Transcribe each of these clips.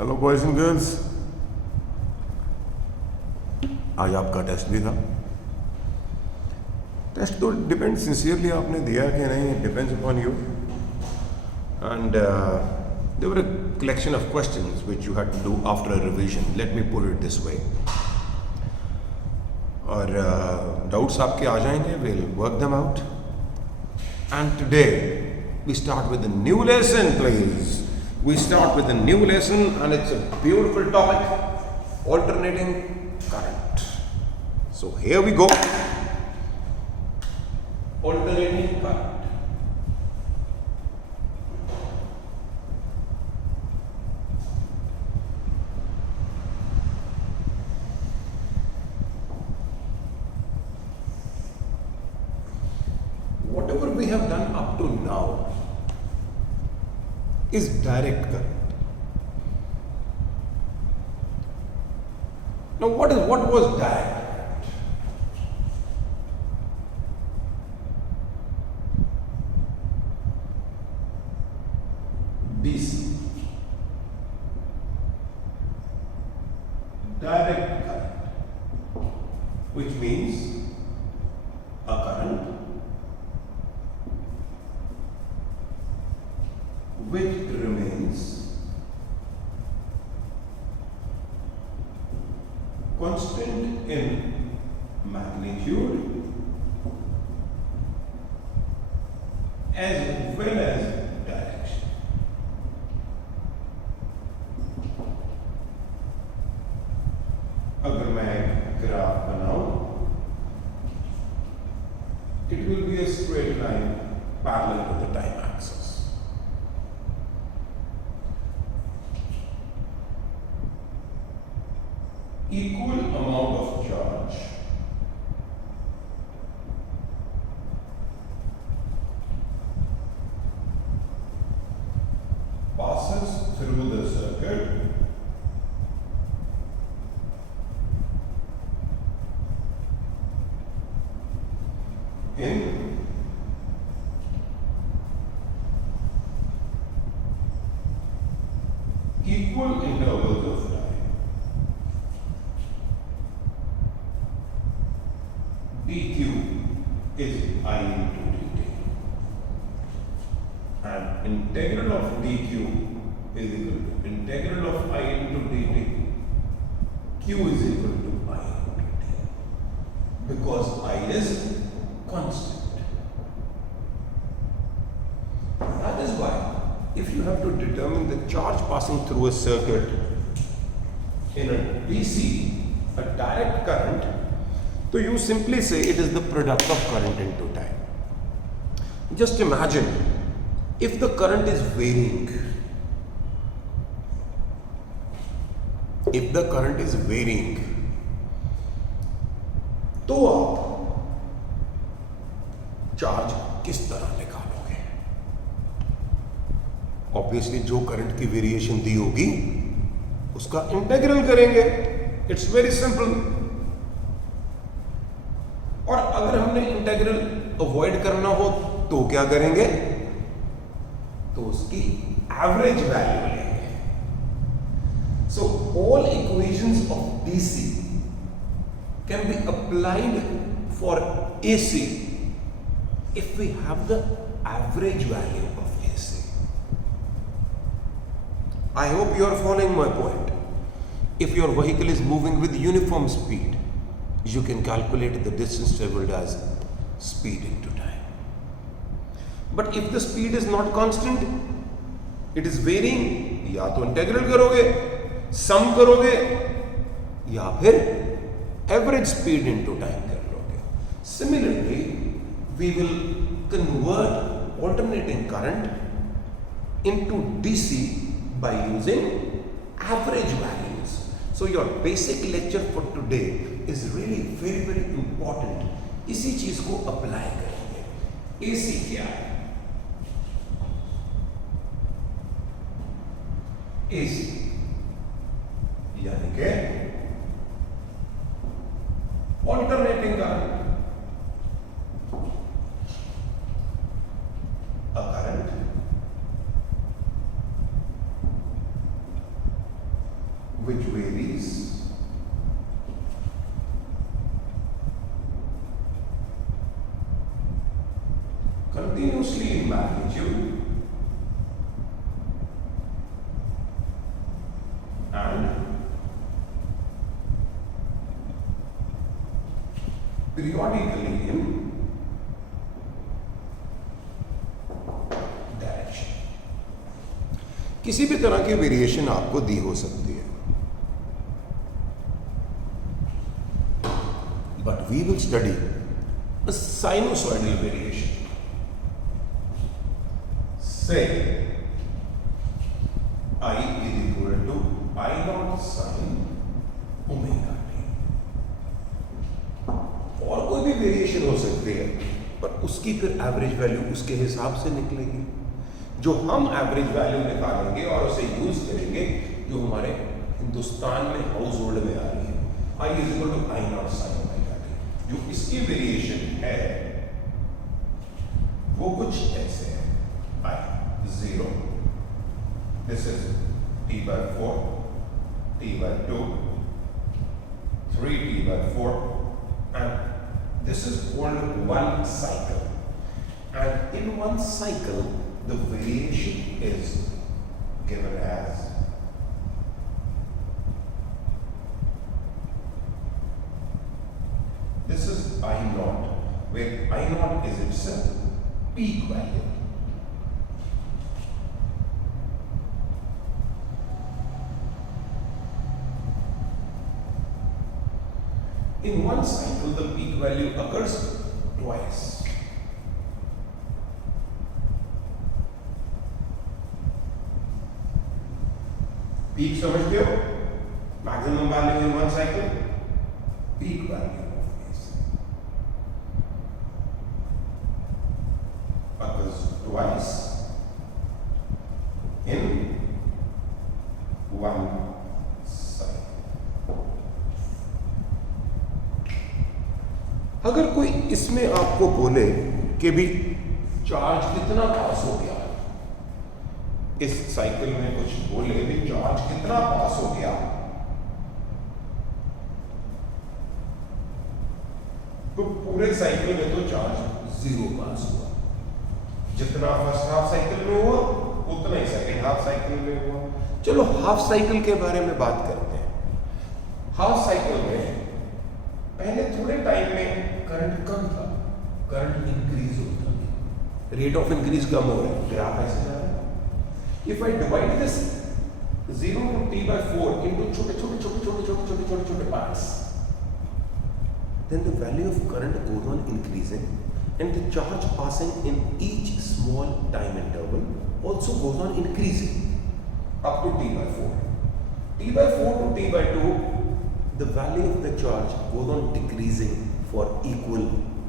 Hello boys and girls, आज आपका टेस्ट भी था। टेस्ट तो डिपेंड सिंसियरली आपने दिया कि नहीं, depends upon you. And there were a collection of questions which you had to do after a revision, let me put it this way. और डाउट्स आपके आ जाएंगे, will work them out. And today we start with a new lesson, please. We start with a new lesson, and it's a beautiful topic, alternating current. So here we go. Alternating current. Whatever we have done up to now is direct current. Now what was direct current? DC. Direct current, which means a current which remains constant in magnitude as well as direction. अगर मैं ग्राफ बनाऊं, it will be a straight line parallel to the time axis. Equal amount of charge passes through the circuit in equal intervals of time. dq is I into dt, and integral of dq is equal to integral of I into dt. Q is equal to I into dt because I is constant. That is why if you have to determine the charge passing through a circuit in a DC, a direct current, so you simply say it is the product of current into time. Just imagine if the current is varying. If the current is varying, तो आप चार्ज किस तरह निकालोगे? ऑब्वियसली जो करंट की वेरिएशन दी होगी उसका इंटीग्रल करेंगे. It's very simple. और अगर हमने इंटीग्रल अवॉइड करना हो तो क्या करेंगे? तो उसकी एवरेज वैल्यू लेंगे. So all equations of DC can be applied for AC if we have the average value of AC. I hope you are following my point. If your vehicle is moving with uniform speed, you can calculate the distance traveled as speed into time. But if the speed is not constant, it is varying, या तो इंटीग्रल करोगे, सम करोगे, या फिर average speed into time कर लोगे. Similarly, we will convert alternating current into DC by using average values. So your basic lecture for today is really very important. इसी चीज को अप्लाई करेंगे. AC क्या है? AC यानी कि alternating current. A current which varies continuously in magnitude and periodically in direction. किसी भी तरह की वेरिएशन आपको दी हो सकती है, but we will study a sinusoidal variation. Say I is equal to I naught sin omega t. और कोई भी वेरिएशन हो सकती है, पर उसकी फिर एवरेज वैल्यू उसके हिसाब से निकलेगी, जो हम एवरेज वैल्यू निकालेंगे और उसे यूज करेंगे, जो हमारे हिंदुस्तान में हाउस होल्ड में आ रही है। I is equal to I naught sin omega t। जो इसकी वेरिएशन है वो कुछ ऐसे है, I 0, this is t by 4, t by 2, 3t by 4, and this is called one cycle. And in one cycle, the variation is given as this is I naught, where I naught is itself peak value. In one cycle, the peak value occurs twice. Peak समझते हो? Maximum value in one cycle, peak value always occurs twice in one cycle. अगर कोई इसमें आपको बोले कि भी चार्ज कितना पास हो गया, इस साइकिल में कुछ बोले भी चार्ज कितना पास हो गया, तो पूरे साइकिल में तो चार्ज 0 पास हुआ। जितना फर्स्ट हाफ साइकिल में हुआ उतना ही सेकंड हाफ साइकिल में हुआ। चलो हाफ साइकिल के बारे में बात करते हैं। हाफ साइकिल में पहले थोड़े टाइम में करंट कम था, करंट इंक्रीज होता है, रेट ऑफ इंक्रीज कम हो रहा है, ग्राफ ऐसे जा रहा है। If I divide this 0 to t by 4 into छोटे parts, then the value of current goes on increasing and the charge passing in each small time interval also goes on increasing up to t by 4. T by 4 to t by 2, the value of the charge goes on decreasing for equal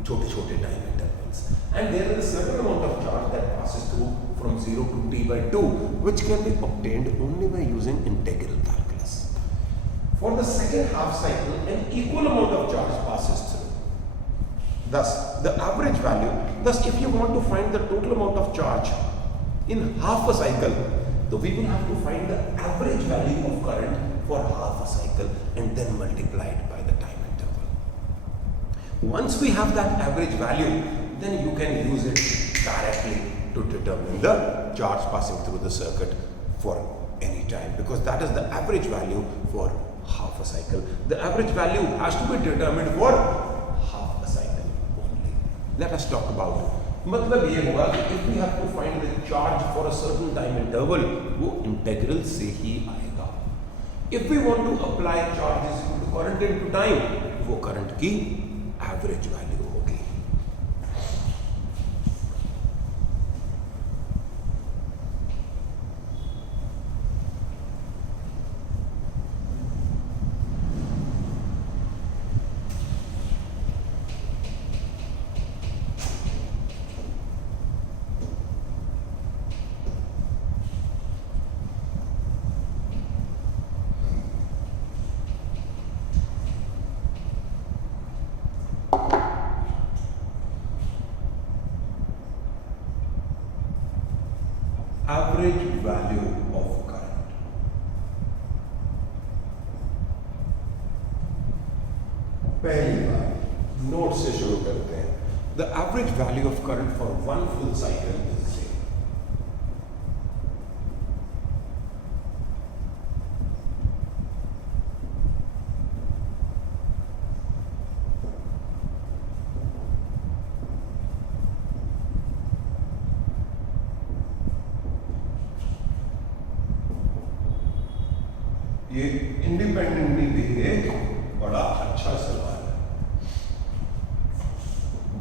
छोटे time intervals, and there is a certain amount of charge that passes through from 0 to t by 2, which can be obtained only by using integral calculus. For the second half cycle, an equal amount of charge passes through. Thus, the average value, thus if you want to find the total amount of charge in half a cycle, so we will have to find the average value of current for half a cycle and then multiply it by the time interval. Once we have that average value, then you can use it directly to determine the charge passing through the circuit for any time, because that is the average value for half a cycle. The average value has to be determined for half a cycle only. Let us talk about it. मतलब ये होगा कि if we have to find the charge for a certain time interval, वो इंटीग्रल से ही आएगा. If we want to apply charges to current into time, वो करंट की average value होगी. पहली बार नोट से शुरू करते हैं. The average value of current for one full cycle is zero. ये इंडिपेंडेंटली भी एक बड़ा अच्छा सवाल है.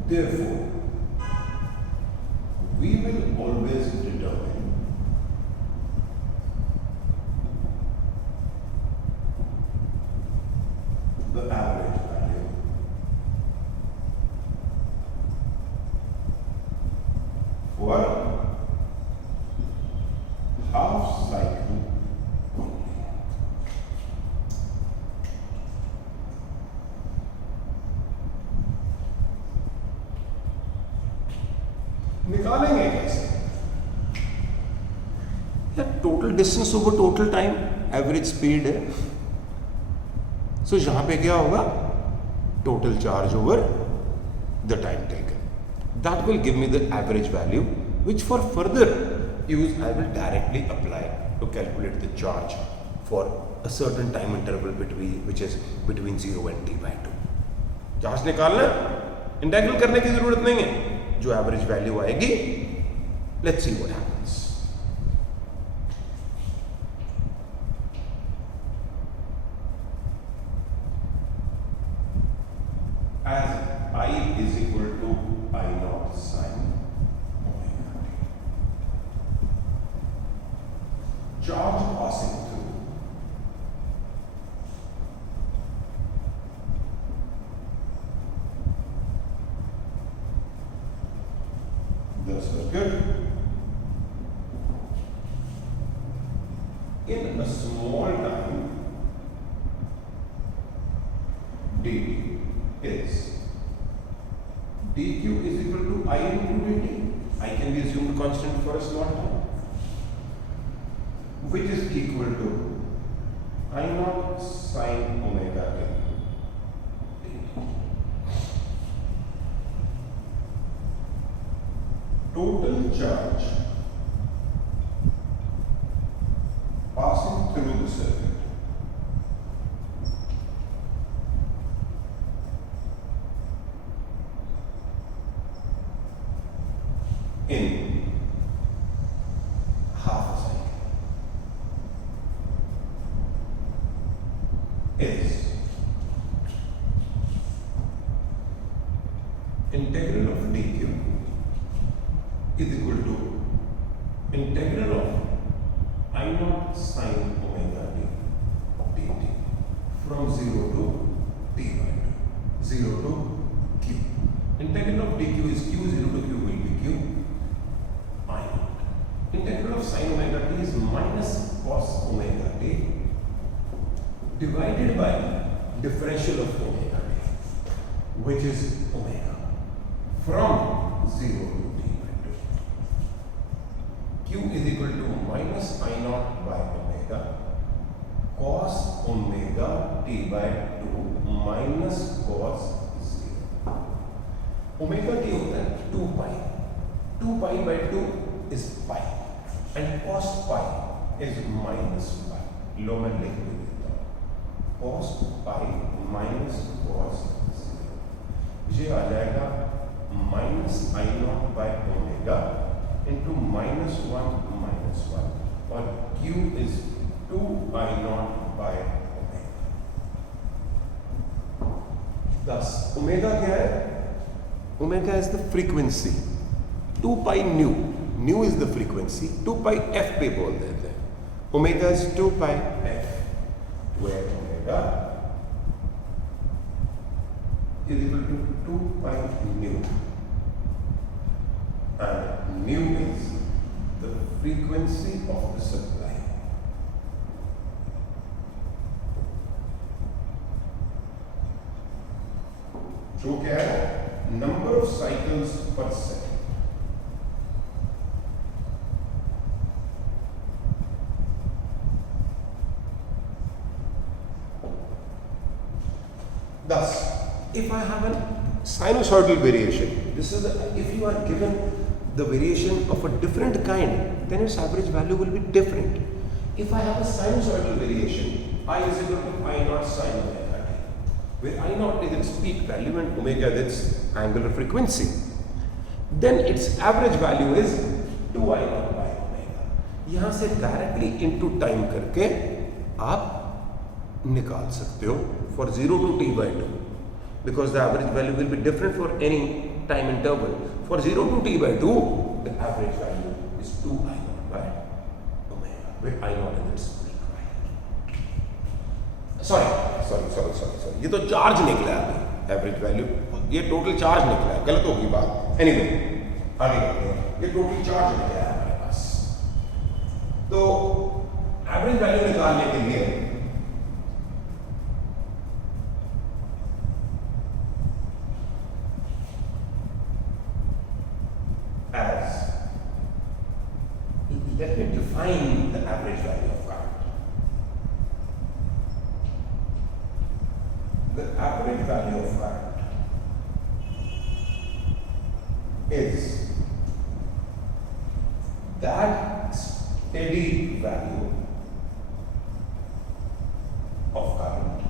Therefore, we will always determine the average value for half cycle only. निकालेंगे कैसे? या total distance over total time average speed है. सो यहां पे क्या होगा? Total charge over the time taken. That will give me the average value which for further use I will directly apply to calculate the charge for a certain time interval which is between 0 and t by 2. चार्ज निकालना, इंटीग्रल करने की जरूरत नहीं है. जो average value आएगी, let's see what happens. As I is equal to I naught sin omega t. Charge passing through the circuit in a small time dt is dq is equal to I into dt. I can be assumed constant for a small time, which is equal to I naught sin omega t. Total charge passing through the circuit in half a cycle is integral of dq is equal to integral of I naught sin omega t dt from 0 to t by 2, 0 to q. Integral of dq is q, 0 to q will be q I naught. Integral of sin omega t is minus cos omega t divided by differential of omega t, which is omega, from 0 to q is equal to minus I naught by omega cos omega t by 2 minus cos 0. Omega t होता है 2 pi. 2 pi by 2 is pi and cos pi is minus pi. लो मैं लिख देता हूँ. Cos pi minus cos 0. ये आ जाएगा minus I naught by omega into minus 1 और q is 2 I naught by omega. Thus omega क्या है? Omega is the frequency. 2 pi nu is the frequency. 2 pi f पे बोल देते हैं. Omega is 2 pi f, where omega is equal to 2 pi nu. And nu is the frequency of the supply. जो क्या है? Number of cycles per second. Thus if I have a sinusoidal variation, this is if you are given the variation of a different kind, then its average value will be different. If I have a sinusoidal variation, I is equal to I naught sine omega t, where I naught is its peak value and omega is its angular frequency, then its average value is 2 I naught by omega. यहाँ से directly into time करके आप निकाल सकते हो for 0 to t by 2, because the average value will be different for any time interval. For 0 to t by 2, the average value is 2 I naught by omega, where I naught is its peak value. Sorry. ये तो चार्ज निकला है average value, ये total charge निकला है, गलत होगी बात। एनीवे आगे बढ़ते हैं, ये टोटल चार्ज निकला है हमारे पास। तो एवरेज वैल्यू निकालने के लिए let me define the average value of current. The average value of current is that steady value of current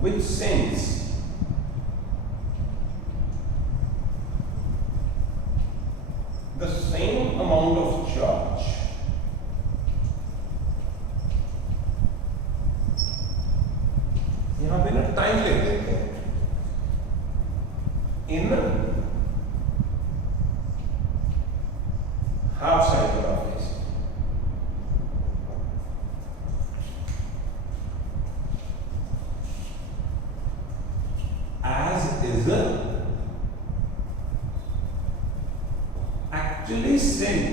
which sends the same amount of charge यहां पे ना टाइम ले लेते हैं in half cycle of AC as is actually sent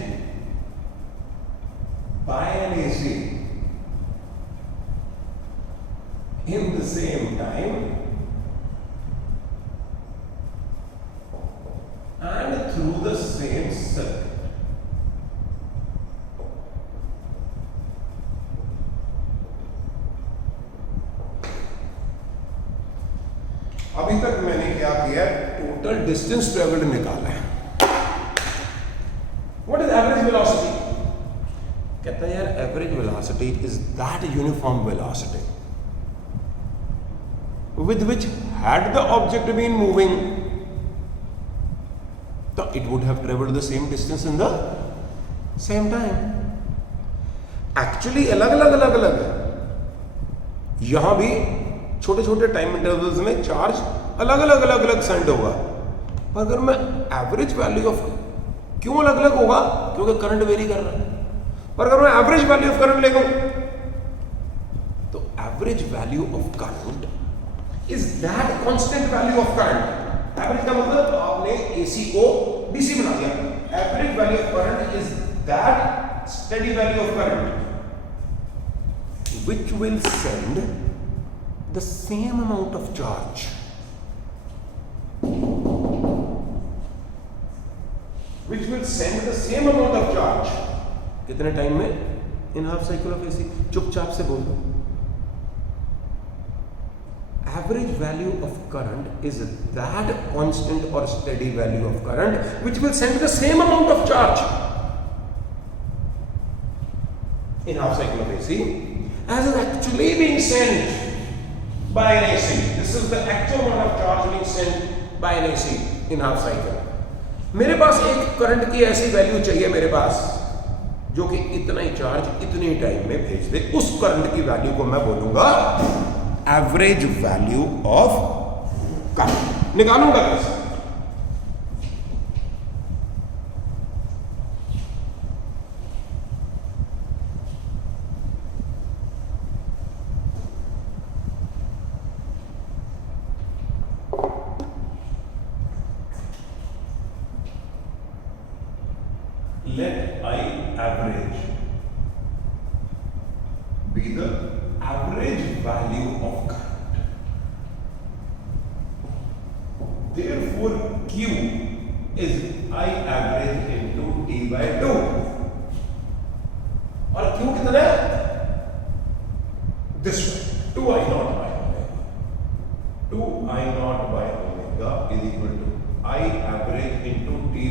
by an AC in the same time and through the same circuit. अभी तक मैंने क्या किया, टोटल डिस्टेंस ट्रेवल्ड निकाला है। What is average velocity? कहता है यार average velocity is that uniform velocity with which had the object been moving, so it would have traveled the same distance in the same time. Actually अलग अलग है। यहां भी छोटे छोटे टाइम इंटरवल्स में चार्ज अलग अलग सेंड होगा, पर अगर मैं एवरेज वैल्यू ऑफ, क्यों अलग अलग होगा, क्योंकि करंट वेरी कर रहा है, पर अगर मैं एवरेज वैल्यू ऑफ करंट लेगा तो average value of current is that constant value of current. Average का मतलब आपने एसी को डीसी बना दिया, average value of current is that steady value of current which will send the same amount of charge कितने टाइम में, in half cycle of AC. चुपचाप से बोल दो, average value of current is that constant or steady value of current which will send the same amount of charge in half cycle of AC as is actually being sent by an AC. This is the actual amount of charge being sent by an AC in half cycle. मेरे पास एक करंट की ऐसी वैल्यू चाहिए मेरे पास जो कि इतना ही चार्ज इतने ही टाइम में भेज दे, उस करंट की वैल्यू को मैं बोलूंगा एवरेज वैल्यू ऑफ करंट। निकालूंगा कैसे? Let I average be the average value of current. Therefore, Q is I average into T by 2. और Q कितना है?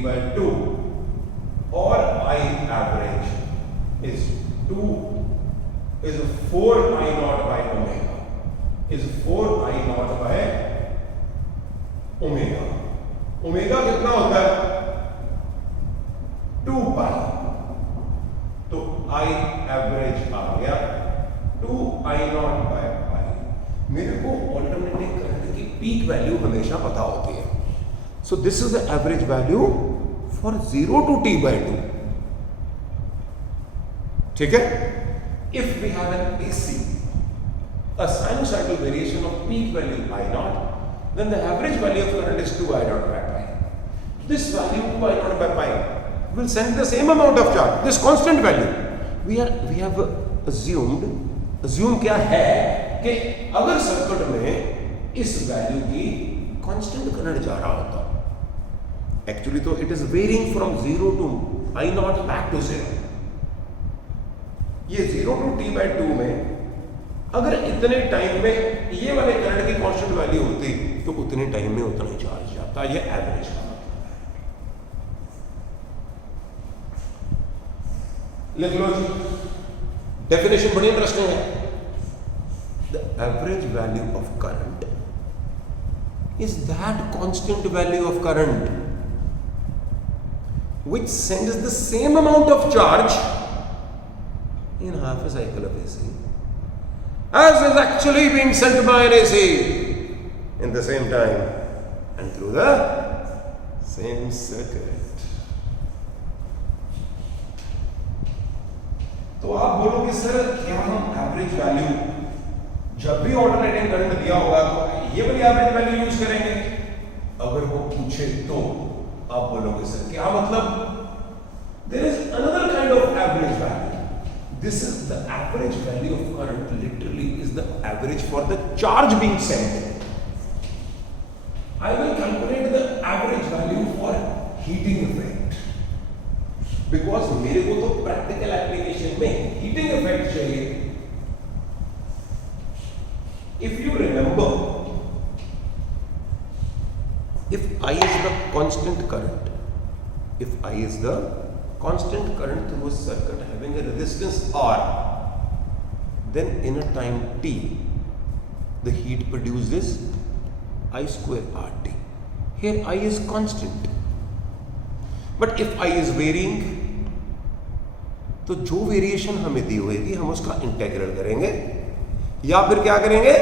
by 2 or I average is 4 I naught by omega, is 4 I naught by omega. Omega कितना होता है? 2 पाई, तो I average आ गया 2 I naught by पाई. मेरे को ऑल्टरनेटिंग करंट की पीक वैल्यू हमेशा पता होती है. So this is the average value for 0 to t by 2. ठीक है? If we have an AC, a sinusoidal variation of peak value I naught, then the average value of current is 2 I naught by pi. This value 2 I naught by pi will send the same amount of charge, this constant value. We have assumed क्या है कि अगर सर्किट में इस वैल्यू की constant current जा रहा होता, एक्चुअली तो it is varying from 0 to I naught back to 0. ये 0 to t by 2 में अगर इतने टाइम में ये वाले करंट की कांस्टेंट वैल्यू होती तो उतने टाइम में उतना ही चार्ज जाता. ये एवरेज का लिख लो जी. डेफिनेशन बड़ी इंटरेस्टिंग है. The average value of current is that constant value of current which sends the same amount of charge in half a cycle of AC as is actually being sent by an AC in the same time and through the same circuit. तो आप बोलोगे sir क्या हम average value जब भी alternating current दिया होगा तो ये वाली एवरेज वैल्यू यूज करेंगे? अगर वो पूछे तो आप बोलोगे सर क्या मतलब? There is another kind of average value. This is the average value of current. Literally is the average for the charge being sent. I will calculate the average value for heating effect, because मेरे को तो practical application में heating effect चाहिए. If you remember, if I is the constant current, through a circuit having a resistance R, then in a time t, the heat produced is I square RT. Here I is constant, but if I is varying, तो जो वेरिएशन हमें दी होगी हम उसका इंटीग्रल करेंगे या फिर क्या करेंगे?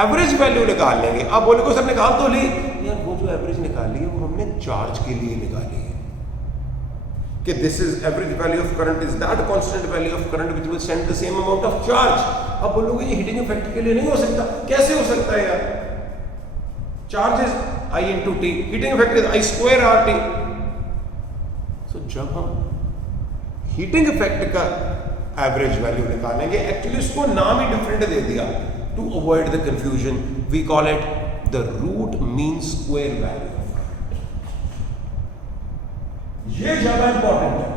एवरेज वैल्यू निकाल लेंगे. आप बोले सर निकाल तो ली यार, वो जो एवरेज निकाली है वो हमने चार्ज के लिए निकाली है कि this is average value of current is that constant value of current which will send the same amount of charge. आप बोलोगे ये हीटिंग इफेक्ट के लिए नहीं हो सकता. कैसे हो सकता है यार? Charge is I into T, heating effect is I square RT. So जब हम हीटिंग इफेक्ट का एवरेज वैल्यू निकालेंगे, एक्चुअली उसको नाम ही डिफरेंट दे दिया to avoid the confusion. We call it the root mean square value. ये ज्यादा इंपॉर्टेंट है.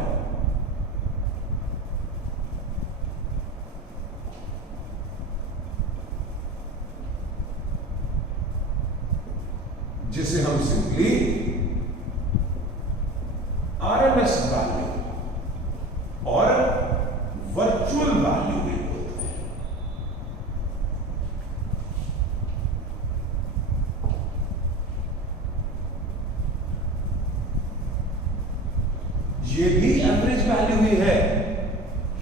जिसे हम सिंपली RMS वैल्यू और वर्चुअल वैल्यू भी बोलते हैं. ये भी एवरेज वैल्यू ही है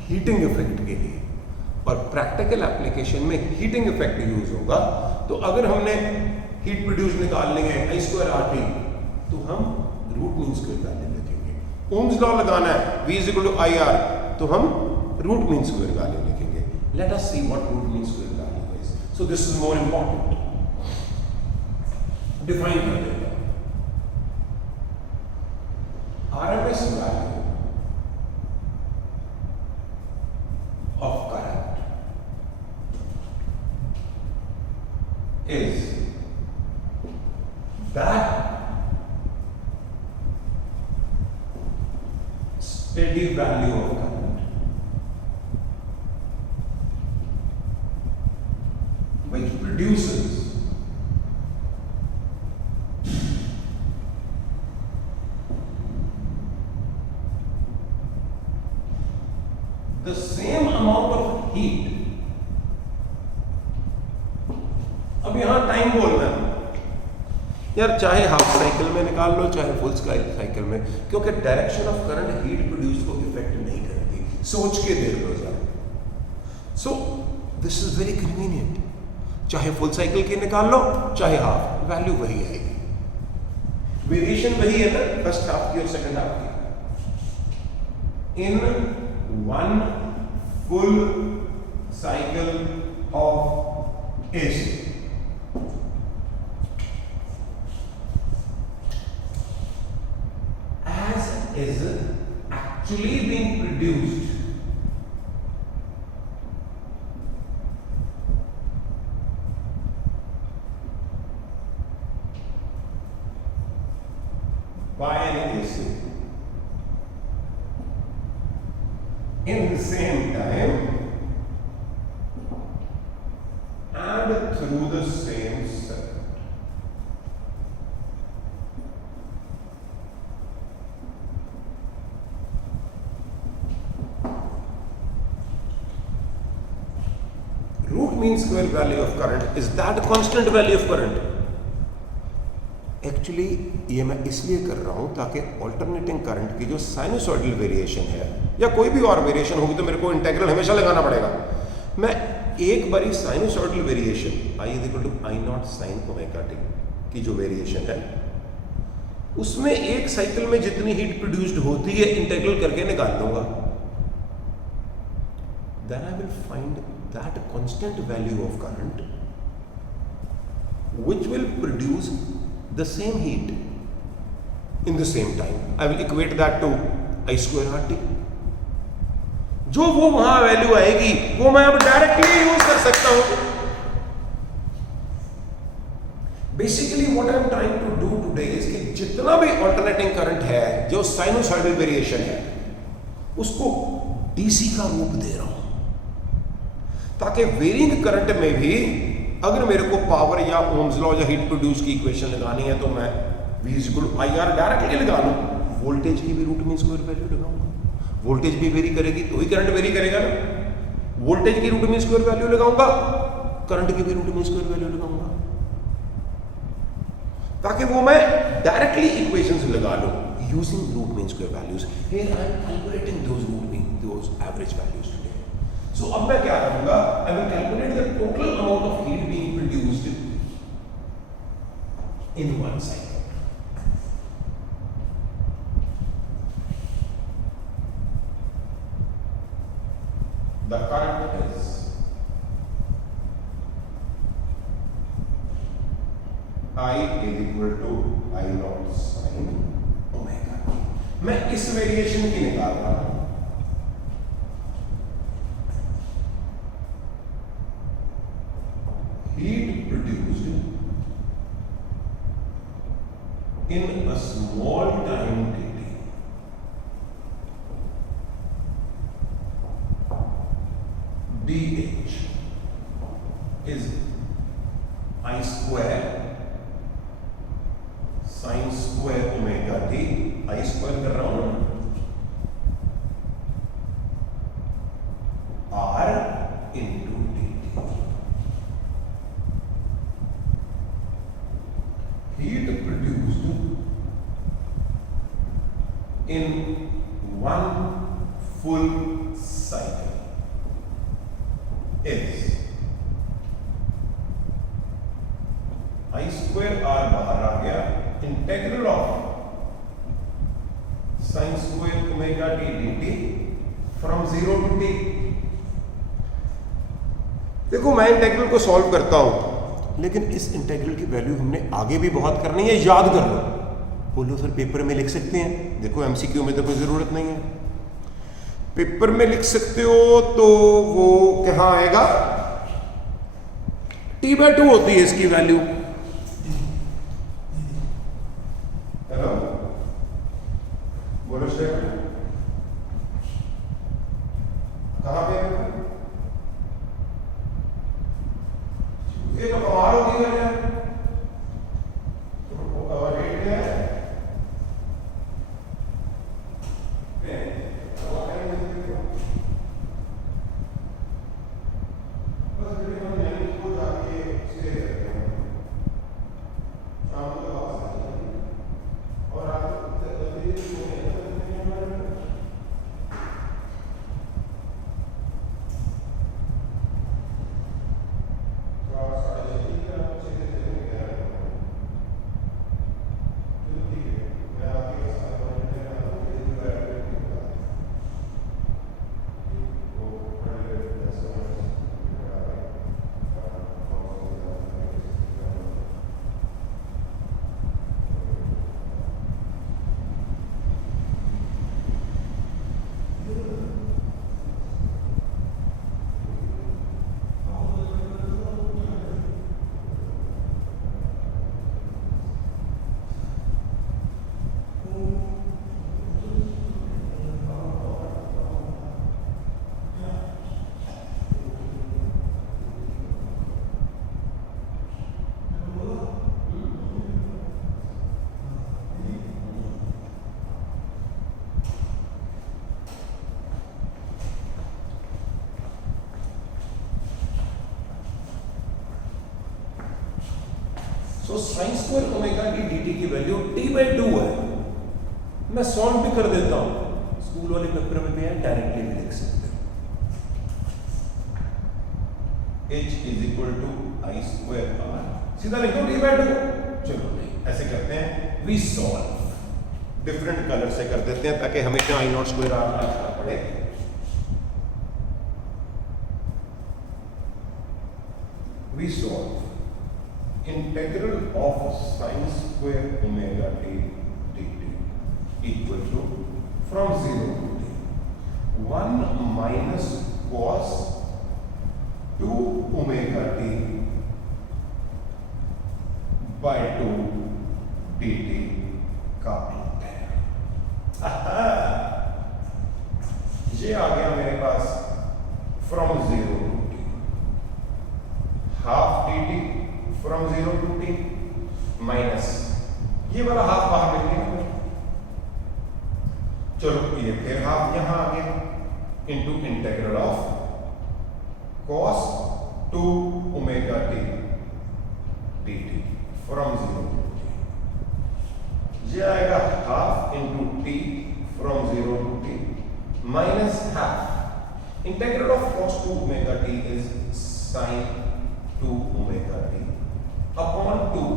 हीटिंग इफेक्ट के लिए, और प्रैक्टिकल एप्लीकेशन में हीटिंग इफेक्ट यूज होगा. तो अगर हमने हीट प्रोड्यूस निकालने है I square RT, तो हम रूट मीन स्क्वायर वैल्यू लिखेंगे. ओम्स लॉ लगाना है V is equal to IR, तो हम रूट मीन स्क्वायर वैल्यू लिखेंगे. Let us see what root mean square value is. So this is more important. Define कर देंगे RMS value of current is that steady value of current which produces the same amount of heat. अब यहां टाइम बोलना है यार, चाहे half cycle में निकाल लो चाहे फुल साइकिल में, क्योंकि direction of current heat produce को इफेक्ट नहीं करती। सोच के देख लो जरा। सो दिस इज वेरी कन्वीनियंट, चाहे फुल साइकिल की निकाल लो चाहे हाफ, वैल्यू वही आएगी, वेरिएशन वही है ना, फर्स्ट हाफ की और सेकंड हाफ की। In one full cycle of AC is actually being produced by an AC in the same time and through the same circuit. Mean square value of current is that constant value of current. Actually ये मैं इसलिए कर रहा हूं ताकि alternating current की जो sinusoidal variation है या कोई भी और वेरिएशन होगी तो मेरे को इंटीग्रल हमेशा लगाना पड़ेगा। मैं एक बारी sinusoidal variation I is equal to I naught sine omega T की जो वेरिएशन है उसमें एक साइकिल में जितनी हीट प्रोड्यूस्ड होती है इंटीग्रल करके निकाल लूंगा। Then I will find that constant value of current which will produce the same heat in the same time. I will equate that to I square RT. जो वो वहां वैल्यू आएगी वो मैं अब डायरेक्टली यूज कर सकता हूं। Basically what I am trying to do today is कि जितना भी अल्टरनेटिंग करंट है जो साइनोसॉइडल वेरिएशन है उसको डीसी का रूप दे रहा हूं ताकि वेरिंग करंट में भी अगर मेरे को पावर या ओम्स लॉ या हीट प्रोड्यूस की इक्वेशन लगानी है तो मैं V = IR डायरेक्टली लगा लूं। वोल्टेज की भी रूट मीन स्क्वायर वैल्यू लगाऊंगा, वोल्टेज भी वेरी करेगी तो ही करंट वेरी करेगा ना। वोल्टेज की रूट मीन स्क्वायर वैल्यू लगाऊंगा, करंट की भी रूट मीन स्क्वायर वैल्यू लगाऊंगा ताकि वो मैं डायरेक्टली इक्वेशंस लगा लूं using root mean square values. Here I am calculating those root mean those average values. So अब मैं क्या करूंगा, I will calculate the total amount of heat being produced in one cycle. The current is I is equal to I naught sin omega. मैं इस वेरिएशन की निकाल रहा हूं। Heat produced in a small time dt dH is I square sin square omega t, I square कर रहा हूं R into dt। Heat produced in one full cycle is I square R बाहर आ गया, integral of sin square omega t dt from 0 to t। देखो मैं इंटीग्रल को सॉल्व करता हूं लेकिन इस इंटीग्रल की वैल्यू हमने आगे भी बहुत करनी है, याद कर लो। बोलो सर पेपर में लिख सकते हैं, देखो एमसीक्यू में तो कोई जरूरत नहीं है, पेपर में लिख सकते हो तो वो कहां आएगा, T/2 होती है इसकी वैल्यू। हेलो बोलो सर कहां पे ये तो कमाल होगी यार, और रेट है तो sign square omega D D T की वैल्यू t/2 है। मैं सॉल्व भी कर देता हूं, स्कूल वाले पेपर में भी है, डायरेक्टली भी लिख सकते हो। h is equal to I square R, सीधा लिख दो t/2। चलो नहीं, ऐसे करते हैं, वी सॉल्व, डिफरेंट कलर से कर देते हैं ताकि हमेशा आई नॉट स्क्वायर आर ना लिखना पड़े। We solve integral of sine square omega T dt equal to from 0 to t 1 minus cos 2 omega t by 2 dt का ये आ गया मेरे पास from 0 to t, half dt from 0 to t minus ये वाला हाफ बाहर निकल गया। चलो ये फिर हाफ यहां आ गया into integral of cos 2 omega t dt from 0 to t, ये आएगा half into t from 0 to t minus half integral of cos 2 omega t is sin 2 omega t upon 2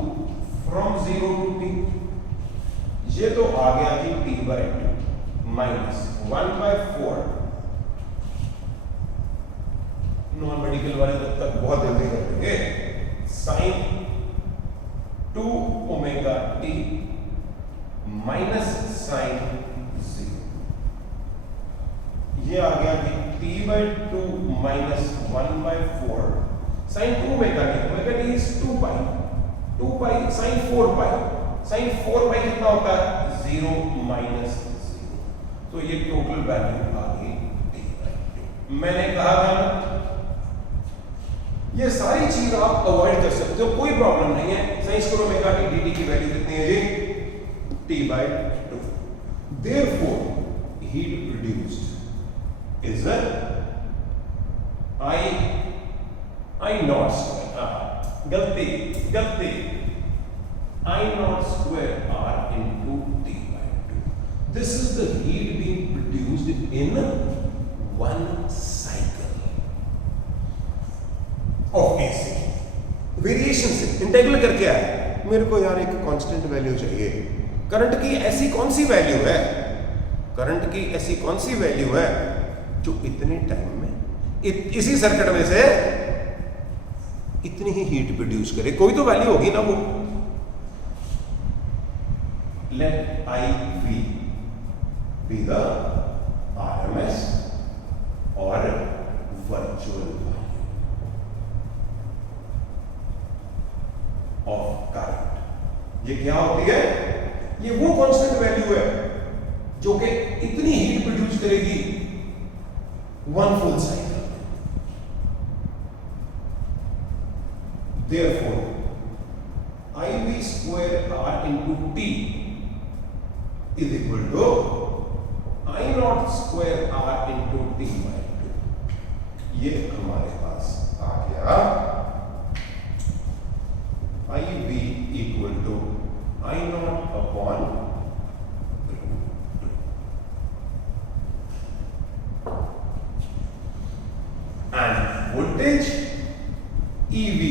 फ्रॉम 0 to t, ये तो आ गया जी t/2 माइनस 1/4, नॉन मेडिकल वाले तब तक बहुत जल्दी कर देंगे, sine 2 omega T minus sine 0, ये आ गया कि t/2 minus 1/4 sine 2 omega T is 2 pi sine 4 pi, sine 4 pi कितना होता है 0 माइनस 0, तो ये टोटल वैल्यू आ गई t/2। मैंने कहा था ये सारी चीज आप अवॉइड कर सकते हो, कोई प्रॉब्लम नहीं है। Sign square omega T dt की वैल्यू कितनी है जी t/2। Therefore heat produced is I naught square, गलती I naught square r into t/2. This is the heat being produced in one cycle of AC. Variation से इंटीग्रल करके आया, मेरे को यार एक कांस्टेंट वैल्यू चाहिए। करंट की ऐसी कौन सी वैल्यू है, करंट की ऐसी कौन सी वैल्यू है जो इतने टाइम में इसी सर्किट में से इतनी ही हीट प्रोड्यूस करे, कोई तो वैल्यू होगी ना वो। Let I V be the RMS और वर्चुअल वैल्यू ऑफ करंट। ये क्या होती है, ये वो कांस्टेंट वैल्यू है जो कि इतनी हीट प्रोड्यूस करेगी one full cycle. Therefore, IV square R into T is equal to I naught square R into T/2। ये हमारे पास आ गया IV equal to I naught upon and voltage EV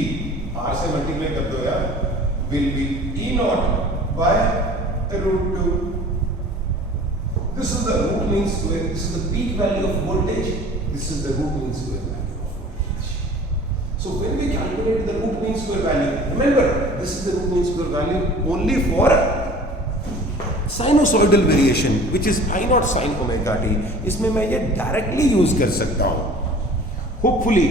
R से मल्टीप्लाई कर दो यार, will be E naught by √2। This is the root mean square, this is the peak value of voltage, this is the root mean square value of voltage. So when we calculate the root mean square value, remember this is the root mean square value only for sinusoidal variation which is I naught sin omega t। इसमें मैं ये directly use कर सकता हूं होपफुली।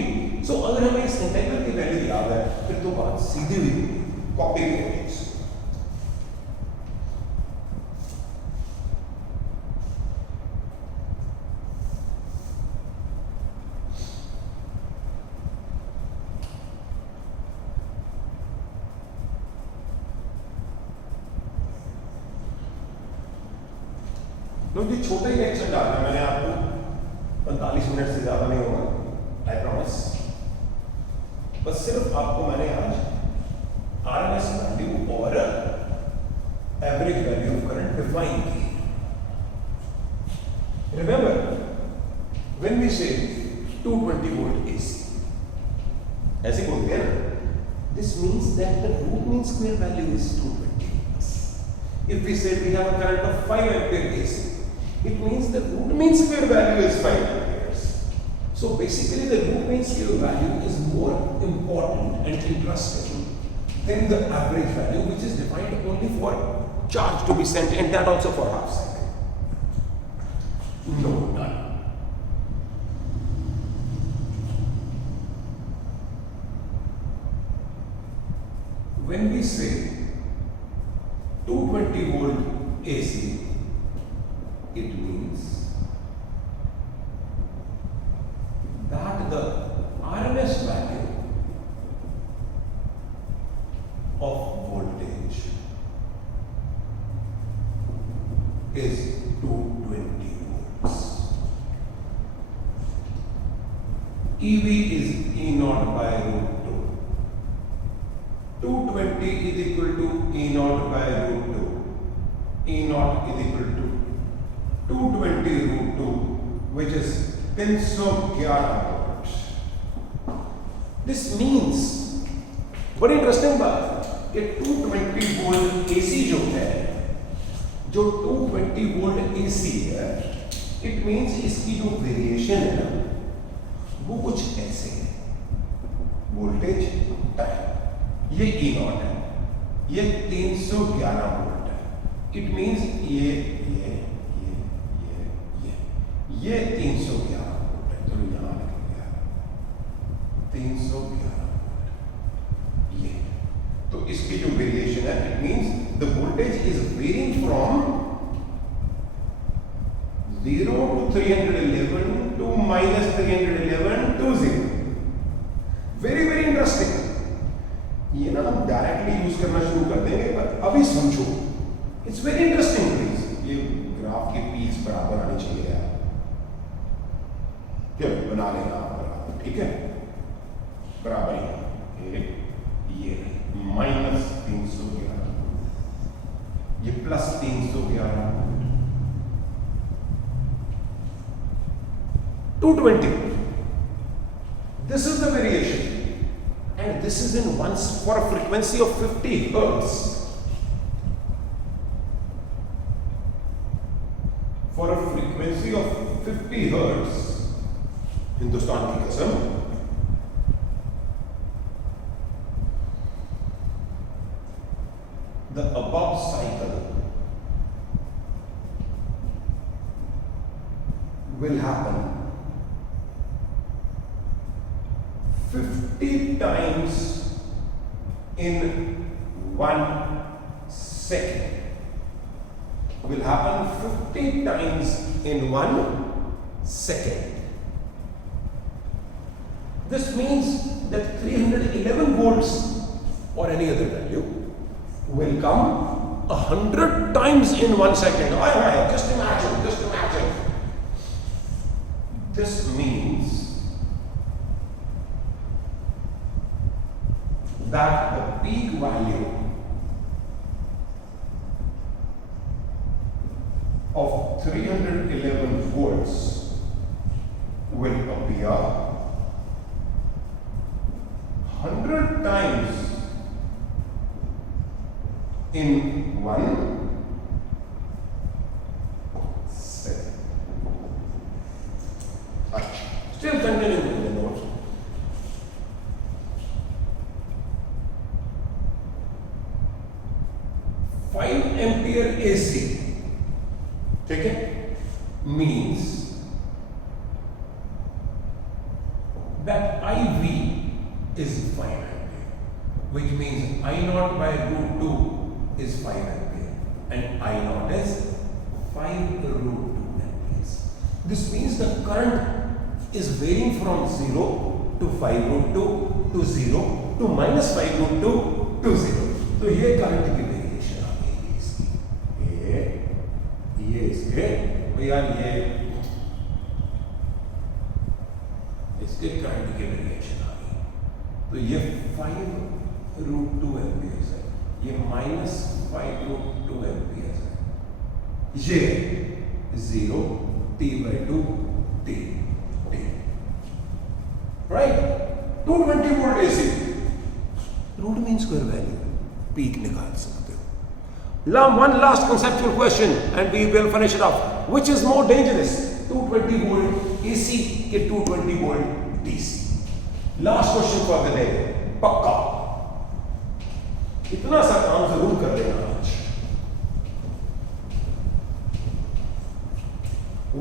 सो अगर हमें इस इंटीग्रल की वैल्यू याद है फिर तो बात सीधी हुई होगी, कॉपी करेंगे इसको। जी छोटे ही लेक्चर डालना, मैंने आपको 45 मिनट से ज्यादा नहीं होगा, आई प्रॉमिस। बस सिर्फ आपको मैंने आज RMS value or average value of current defined किए. Remember, when we say 220 volt AC, ऐसे बोलते हैं ना, this means that the root mean square value is 220. If we say we have a current of 5 ampere AC, it means the root mean square value is 5 amperes. So basically the root mean square value is more important and interesting than the average value, which is defined only for charge to be sent, and that also for half cycle. No, none. When we say 220 volt AC, it means that the RMS value of voltage is 220 volts. EV is E naught by root 2. 220 is equal to E naught by root 2. E naught is equal to 220 root 2, which is 311 volts. This means, बड़ी इंटरेस्टिंग बात है कि 220 volt AC जो है, जो 220 volt AC है, it means इसकी जो वेरिएशन है ना, वो कुछ ऐसे है. वोल्टेज टाइम, ये E नॉट है, ये 311 वोल्ट है. इट मीन्स ये 311 वोल्ट है. तो यहां लिख दिया 311 वोल्ट. ये तो इसकी जो वेरिएशन है, it means the voltage is varying from 0 to 311 to minus 311 to 0. Very very interesting. ये ना हम डायरेक्टली यूज करना शुरू कर देंगे, पर अभी समझो, इट्स वेरी इंटरेस्टिंग. प्लीज ये ग्राफ के पीस बराबर आने चाहिए यार. क्या बना लेना आप बराबर, ठीक है, बराबर ही. ये माइनस 311, ये प्लस 311, 220. This is the variation, and this is in once for a frequency of 50 hertz. For a frequency of 50 hertz, हिंदुस्तान की कसम, the above cycle will happen 50 times in 1 second. Will happen 50 times in 1 second. This means that 311 volts or any other value will come 100 times in 1 second. Just imagine, just imagine. This means that the peak value of 311 volts will appear 100 times in 1 second. Still continuing with the notes. 5 ampere AC, ठीक है, means that IV is 5 ampere, which means I naught by root 2 is 5 ampere and I naught is 5 root 2 amperes. This means the current is varying from 0 to 5 root 2 to 0 to minus 5 root 2 to 0. तो ये करंट की वेरिएशन आ गई इसकी. ये इसके भैया ये इसके करंट की वेरिएशन आ गई. तो ये 5 √2 एम्पियर्स है, ये -5√2 एम्पियर्स है, ये 0 T/2 T, right. 220 volt AC, root mean square value, peak निकाल सकते हो। One last conceptual question and we will finish it off. Which is more dangerous, 220 volt AC के 220 volt DC? Last question for the day, पक्का इतना सा काम जरूर कर लेना आज।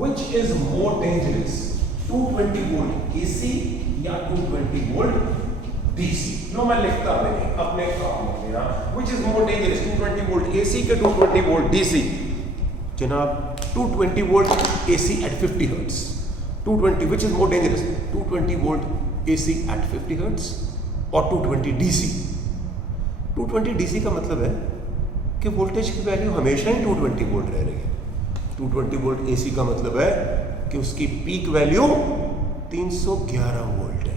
Which is more dangerous, 220 volt AC या 220 volt DC? नो मैं लिखता नहीं, अपने काम में मेरा। Which is more dangerous, 220 volt AC के 220 volt DC? जनाब 220 volt AC at 50 hertz, 220, which is more dangerous, 220 volt AC at 50 hertz और 220 DC? 220 DC का मतलब है कि वोल्टेज की वैल्यू हमेशा ही 220 वोल्ट रह रही है। 220 वोल्ट AC का मतलब है कि उसकी पीक वैल्यू 311 वोल्ट है।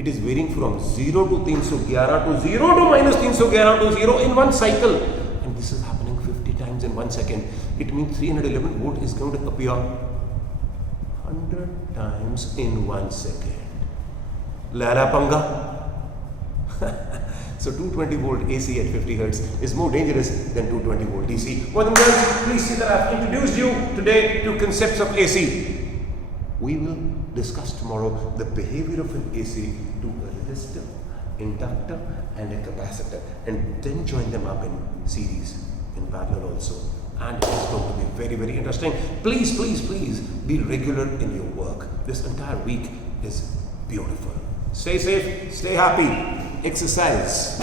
It is varying from 0 to 311 to 0 to -311 to 0 in one cycle, and this is happening 50 times in 1 second. It means 311 volt is going to appear 100 times in 1 second. Lala panga. So 220 volt AC at 50 hertz is more dangerous than 220 volt DC. Boys and girls, please see that I've introduced you today to concepts of AC. We will discuss tomorrow the behavior of an AC to a resistor, inductor and a capacitor, and then join them up in series in parallel also. And it's going to be very, very interesting. Please, please, please be regular in your work. This entire week is beautiful. Stay safe, stay happy, exercise.